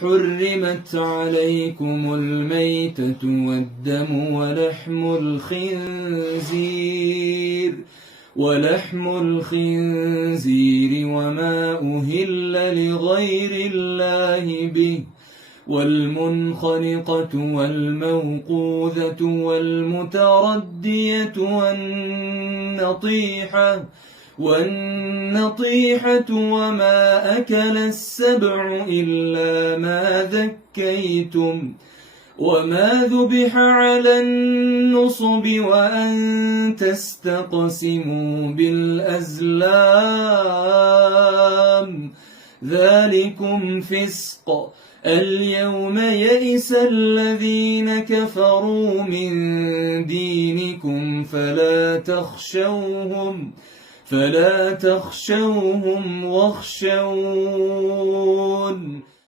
حرمت عليكم الميتة والدم ولحم الخنزير وما أهل لغير الله به، والمنخنقة والموقوذة والمتردية والنطيحة وما أكل السبع إلا ما ذكيتم، وما ذبح على النصب وأن تستقسموا بالأزلام، ذلكم فسق. اليوم يئس الذين كفروا من دينكم فلا تخشوهم واخشون